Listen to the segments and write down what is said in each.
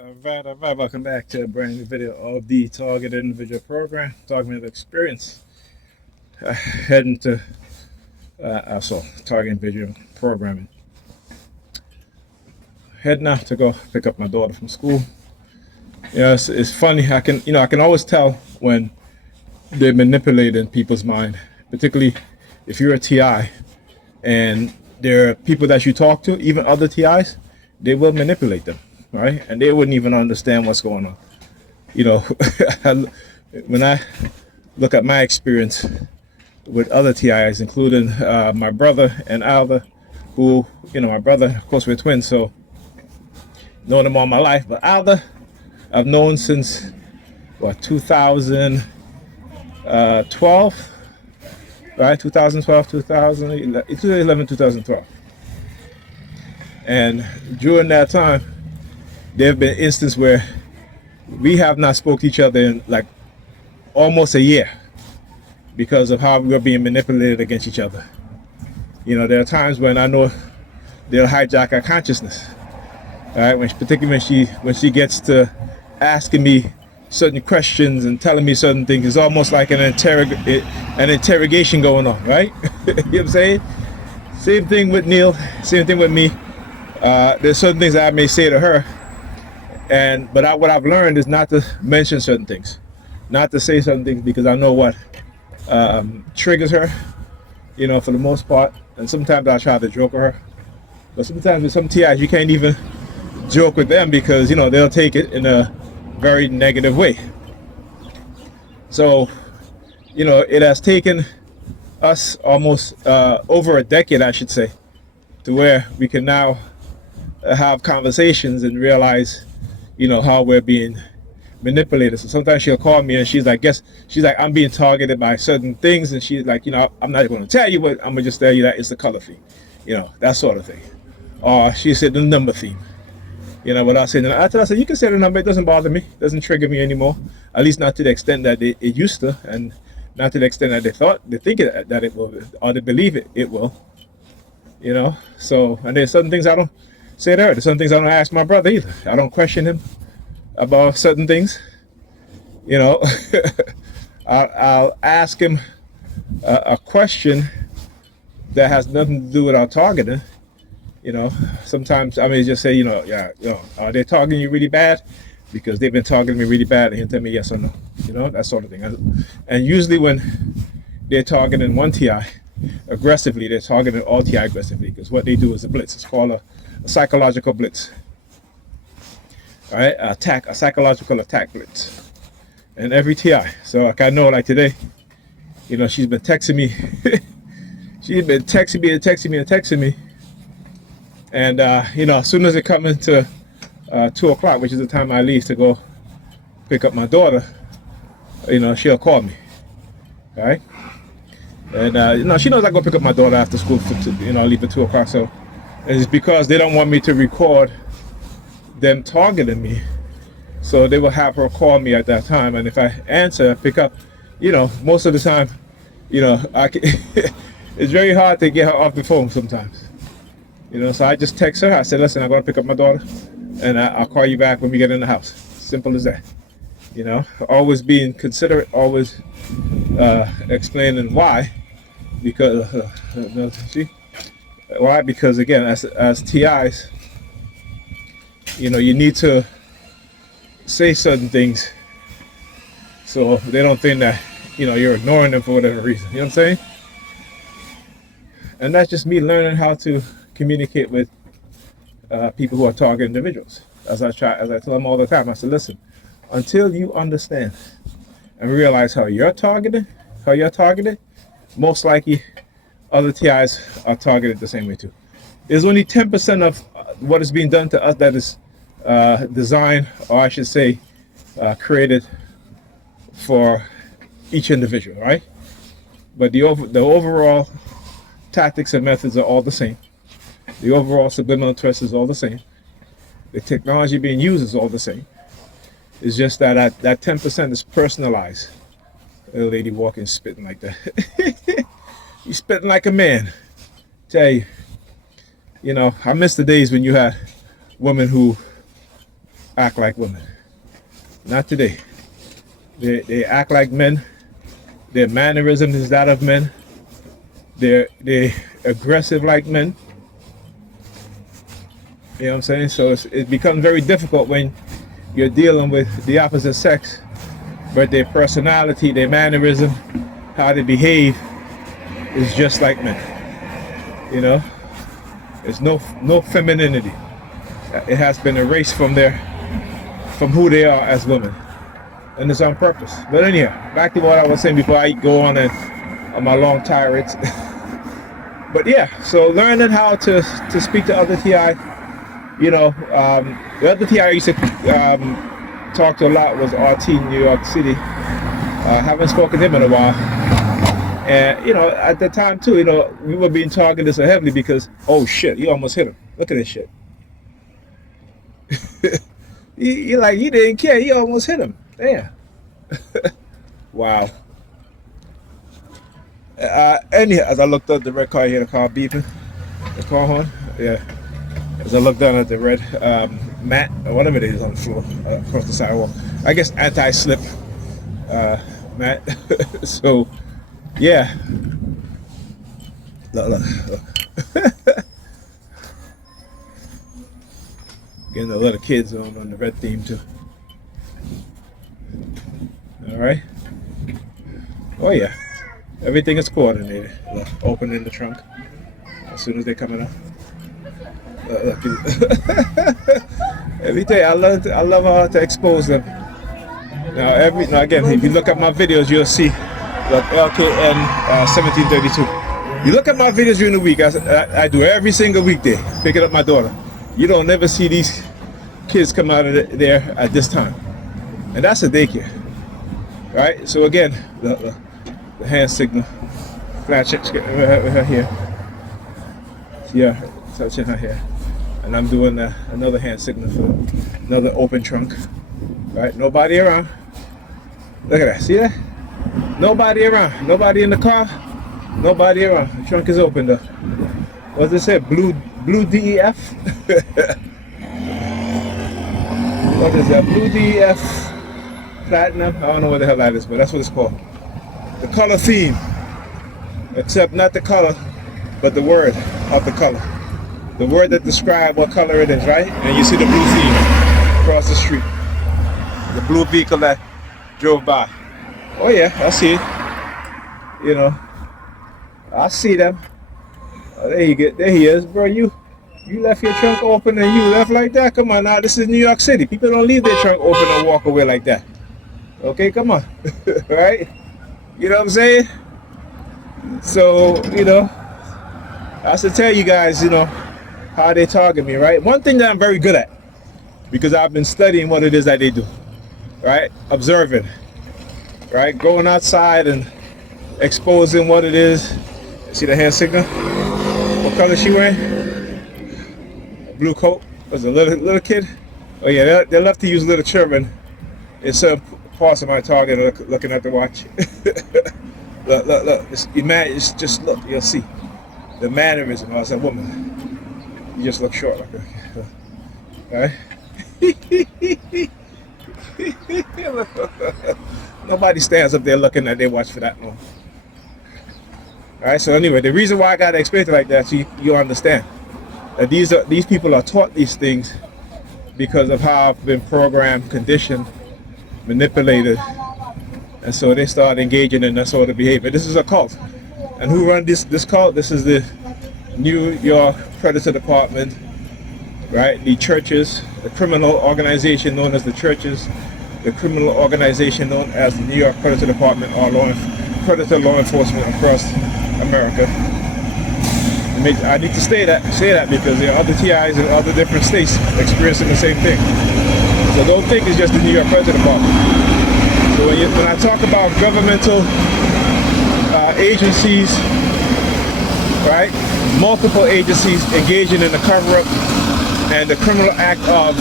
All right. Welcome back to a brand new video of the Targeted Individual Program, Talking about experience. Heading to also Target Individual Programming. Heading out to go pick up my daughter from school. It's funny. I can always tell when they're manipulating people's mind, particularly if you're a TI and there are people that you talk to, even other TIs, they will manipulate them, right? And they wouldn't even understand what's going on. When I look at my experience with other TIs, including my brother and Alva, who, my brother, of course, we're twins, so known him all my life. But Alva, I've known since, 2012, right? 2012, 2011, 2012. And during that time, there have been instances where we have not spoke to each other in like almost a year because of how we were being manipulated against each other. There are times when I know they'll hijack our consciousness. All right, particularly when she gets to asking me certain questions and telling me certain things, it's almost like an interrogation going on, right? You know what I'm saying? Same thing with Neil, same thing with me. There's certain things that I may say to her, but what I've learned is not to mention certain things, not to say certain things, because I know what triggers her, for the most part. And sometimes I try to joke with her, but sometimes with some TIs you can't even joke with them because they'll take it in a very negative way. So it has taken us almost over a decade, I should say, to where we can now have conversations and realize how we're being manipulated. So sometimes she'll call me and she's like, I'm being targeted by certain things, and she's like, I'm not going to tell you, but I'm gonna just tell you that it's the color theme, that sort of thing. Or she said the number theme, without saying that. I tell her, I said, you can say the number, it doesn't bother me, it doesn't trigger me anymore, at least not to the extent that it used to, and not to the extent that they think that it will, or they believe it will. So, and there's certain things I don't say to her. There's certain things I don't ask my brother either. I don't question him about certain things. I'll ask him a question that has nothing to do with our targeting. Sometimes I may just say, are they targeting you really bad? Because they've been targeting me really bad, and he'll tell me yes or no. That sort of thing. And usually when they're targeting one TI aggressively, they're targeting all TI aggressively, because what they do is a blitz. It's called a psychological blitz. All right, a psychological attack blitz. And every TI. So like I know, like today, she's been texting me. She's been texting me. And as soon as it comes into 2 o'clock, which is the time I leave to go pick up my daughter, she'll call me. All right. And she knows I go pick up my daughter after school I leave at 2 o'clock. So it's because they don't want me to record them targeting me, so they will have her call me at that time. And if I answer, pick up, most of the time, it's very hard to get her off the phone sometimes. So I just text her. I said, listen, I'm going to pick up my daughter, and I'll call you back when we get in the house. Simple as that. Always being considerate, always explaining why. Because why? Because again, as TIs, you need to say certain things so they don't think that you're ignoring them for whatever reason. You know what I'm saying? And that's just me learning how to communicate with people who are target individuals. As I tell them all the time, I said, listen, until you understand and realize how you're targeted, most likely other TIs are targeted the same way too. There's only 10% of what is being done to us that is designed, or I should say, created for each individual, right? But the overall tactics and methods are all the same. The overall subliminal twist is all the same. The technology being used is all the same. It's just that 10% is personalized. A lady walking spitting like that. You spitting like a man. Tell you, I miss the days when you had women who act like women. Not today. They act like men. Their mannerism is that of men. They're aggressive like men. You know what I'm saying? So it becomes very difficult when you're dealing with the opposite sex, but their personality, their mannerism, how they behave is just like men. You know, there's no femininity. It has been erased from who they are as women, and it's on purpose. But anyhow, back to what I was saying before I go on on my long tirades. But yeah, so learning how to speak to other TI. You know, the other TI I used to talk to a lot was RT in New York City. Haven't spoken to him in a while. And, you know, at the time, too, you know, we were being targeted so heavily because, oh, shit, you almost hit him. Look at this shit. You're like, you didn't care. You almost hit him. Damn. Wow. Anyhow, as I looked up the red car, you hear the car beeping. The car horn. Yeah. As I look down at the red mat, or whatever it is on the floor, across the sidewalk. I guess anti-slip mat. So, yeah. Look. Getting a lot of kids on the red theme too. All right. Oh yeah. Everything is coordinated. Look, opening the trunk as soon as they're coming up. Every day I love how to expose them. Now again, if you look at my videos, you'll see like LKN 1732. You look at my videos during the week. I do every single weekday, picking up my daughter. You don't never see these kids come out of there at this time, and that's a daycare, right? So again, the hand signal, flash her here. Yeah, touching her here. And I'm doing another hand signal for another open trunk. Right? Nobody around. Look at that. See that? Nobody around. Nobody in the car. Nobody around. The trunk is open though. What does it say? Blue DEF? What is that? Blue DEF Platinum? I don't know what the hell that is, but that's what it's called. The color theme. Except not the color, but the word of the color. The word that describes what color it is, right? And you see the blue theme across the street. The blue vehicle that drove by. Oh yeah, I see it. You know, I see them. Oh, there he is, bro. You left your trunk open and you left like that? Come on now, this is New York City. People don't leave their trunk open and walk away like that. Okay, come on. Right? You know what I'm saying? So, you know, I should tell you guys, you know, how they target me, right? One thing that I'm very good at, because I've been studying what it is that they do, right? Observing, right? Going outside and exposing what it is. See the hand signal? What color is she wearing? A blue coat. Was a little kid? Oh yeah, they love to use little children in certain parts of my target. Looking at the watch. Look. Just look. You'll see the mannerism. I said, woman. You just look short like that. Alright? Nobody stands up there looking at their watch for that long. Alright, so anyway, the reason why I gotta explain it like that, so you understand that these people are taught these things because of how I've been programmed, conditioned, manipulated, and so they start engaging in that sort of behavior. This is a cult. And who run this cult? This is the New York Predator Department, right? The churches, the criminal organization known as the churches, the criminal organization known as the New York Predator Department, or predator law enforcement across America. I need to say that because there are other TIs in other different states experiencing the same thing. So don't think it's just the New York Predator Department. So when I talk about governmental agencies, right? Multiple agencies engaging in the cover-up and the criminal act of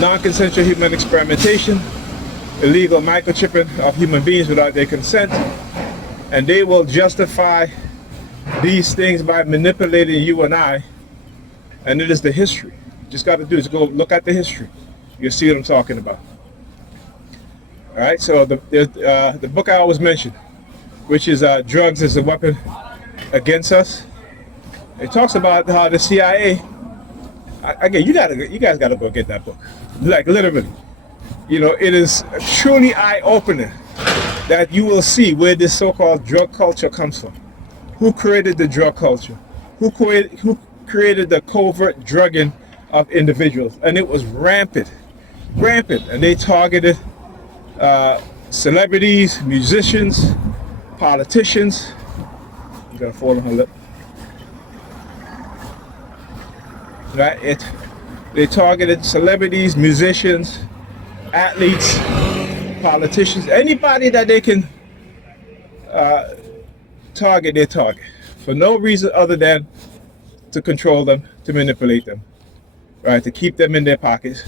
non-consensual human experimentation, illegal microchipping of human beings without their consent, and they will justify these things by manipulating you and I, and it is the history. You just got to do is go look at the history. You'll see what I'm talking about. All right, so the book I always mention, which is Drugs as a Weapon Against Us. It talks about how the CIA. Again, you guys gotta go get that book. Like literally, it is truly eye-opening that you will see where this so-called drug culture comes from. Who created the drug culture? Who created the covert drugging of individuals? And it was rampant, and they targeted celebrities, musicians, politicians. I'm gonna fall on her lip. Right? They targeted celebrities, musicians, athletes, politicians, anybody that they can target, they target for no reason other than to control them, to manipulate them, right? To keep them in their pockets,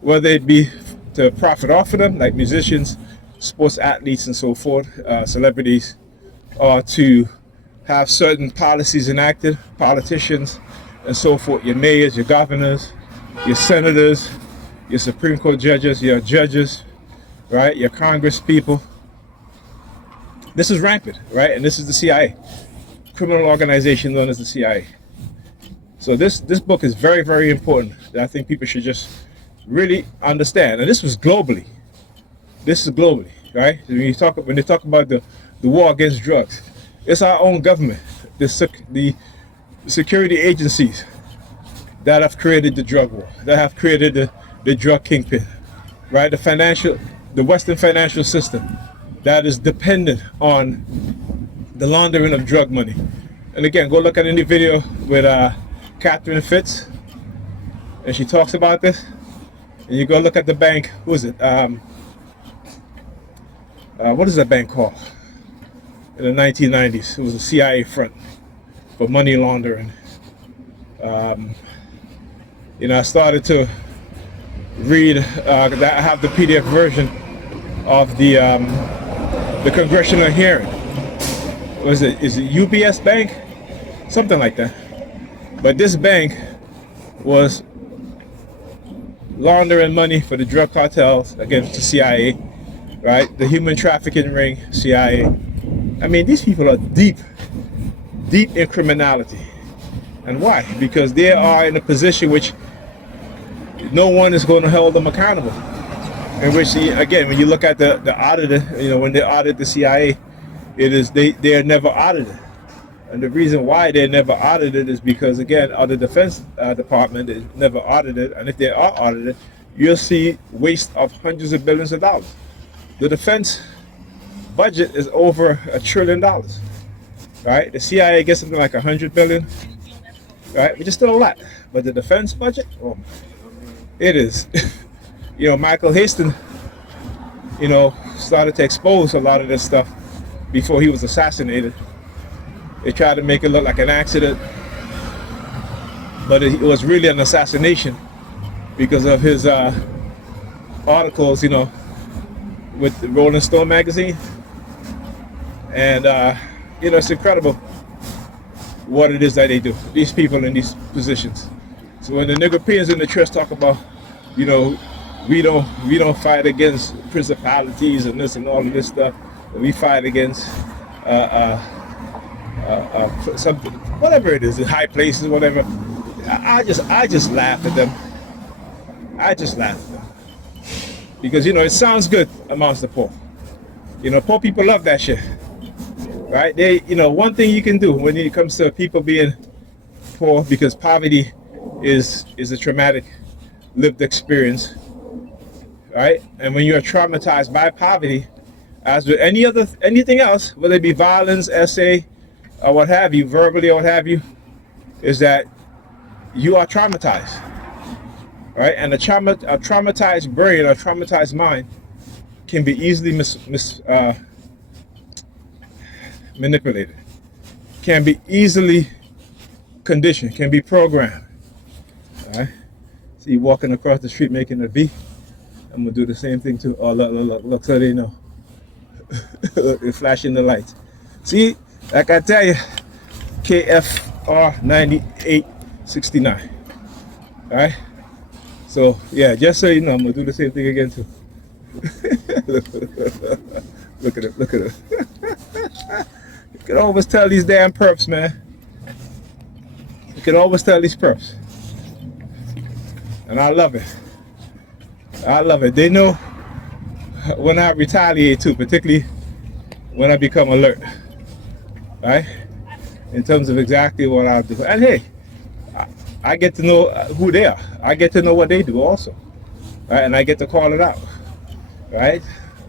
whether it be to profit off of them, like musicians, sports athletes, and so forth, celebrities, or to have certain policies enacted, politicians, and so forth, your mayors, your governors, your senators, your Supreme Court judges, your judges, right? Your Congress people. This is rampant, right? And this is the CIA, criminal organization known as the CIA. So this book is very, very important that I think people should just really understand. And this was globally. This is globally, right? When they talk about the war against drugs, it's our own government, the security agencies that have created the drug war, that have created the drug kingpin, right? The Western financial system that is dependent on the laundering of drug money. And again, go look at any video with Catherine Fitz, and she talks about this. And you go look at the bank. Who is it? What is that bank called? In the 1990s, it was a CIA front for money laundering. I started to read. I have the PDF version of the congressional hearing. Is it UBS Bank? Something like that. But this bank was laundering money for the drug cartels against the CIA, right? The human trafficking ring, CIA. I mean, these people are deep in criminality. And why? Because they are in a position which no one is going to hold them accountable. In which, again, when you look at the auditor, when they audit the CIA, they are never audited. And the reason why they're never audited is because, again, the Defense Department is never audited. And if they are audited, you'll see waste of hundreds of billions of dollars. The defense budget is over $1 trillion, right? The CIA gets something like 100 billion, right? Which is still a lot. But the defense budget, it is. Michael Hastings, started to expose a lot of this stuff before he was assassinated. They tried to make it look like an accident, but it was really an assassination because of his articles, with the Rolling Stone magazine. And, it's incredible what it is that they do, these people in these positions. So when the Nigerians in the church talk about, we don't fight against principalities and this and all of this stuff, we fight against something, whatever it is, in high places, whatever. I just laugh at them. I just laugh at them because it sounds good amongst the poor. Poor people love that shit, right? They, one thing you can do when it comes to people being poor, because poverty is a traumatic lived experience, right? And when you're traumatized by poverty, as with anything else, whether it be violence, essay, or what have you, verbally or what have you, is that you are traumatized, right? And a traumatized brain or traumatized mind can be easily manipulated, can be easily conditioned, can be programmed. All right. See you walking across the street making a V. I'm gonna do the same thing too. Oh, look, so they know. It's flashing the lights. See, like I tell you, KFR 9869. All right. So So yeah, just so you know, I'm gonna do the same thing again too. Look at it, look at it. You can always tell these damn perps, man. You can always tell these perps. And I love it. I love it. They know when I retaliate too, particularly when I become alert. Right? In terms of exactly what I'll do. And hey, I get to know who they are. I get to know what they do also. Right? And I get to call it out. Right?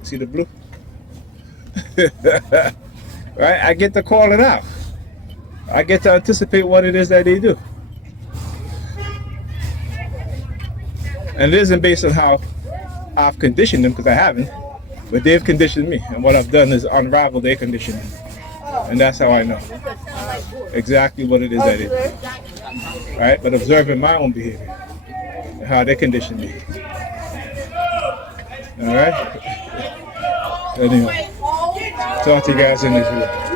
See the blue? Right? I get to call it out. I get to anticipate what it is that they do. And it isn't based on how I've conditioned them, because I haven't, but they've conditioned me. And what I've done is unravel their conditioning. And that's how I know exactly what it is that they do. Right? But observing my own behavior and how they condition me. All right? Anyway, talk to you guys in this video.